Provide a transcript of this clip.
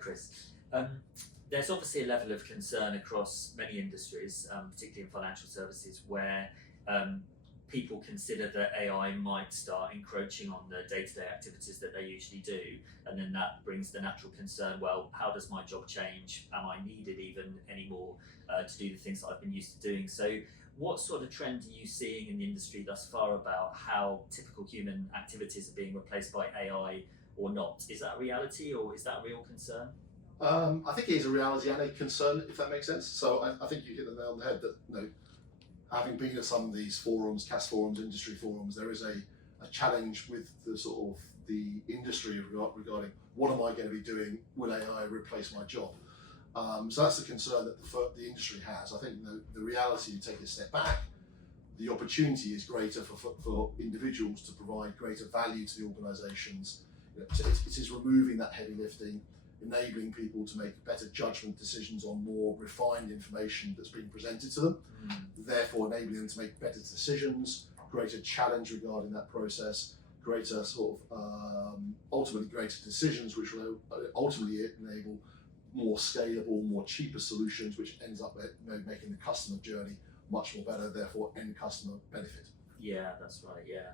Chris. There's obviously a level of concern across many industries, particularly in financial services, where people consider that AI might start encroaching on the day-to-day activities that they usually do, and then that brings the natural concern, well, how does my job change? Am I needed even anymore to do the things that I've been used to doing? So what sort of trend are you seeing in the industry thus far about how typical human activities are being replaced by AI or not? Is that a reality, or is that a real concern? I think it is a reality and a concern, if that makes sense. So I think you hit the nail on the head that, having been at some of these forums, CAS forums, industry forums, there is a challenge with the sort of the industry regarding what am I going to be doing? Will AI replace my job? So that's the concern that the industry has. I think the reality, you take a step back, the opportunity is greater for individuals to provide greater value to the organisations. It is removing that heavy lifting, enabling people to make better judgment decisions on more refined information that's being presented to them, therefore enabling them to make better decisions, greater challenge regarding that process, greater ultimately greater decisions, which will ultimately enable more scalable, more cheaper solutions, which ends up making the customer journey much more better, therefore end customer benefit. Yeah, that's right. Yeah,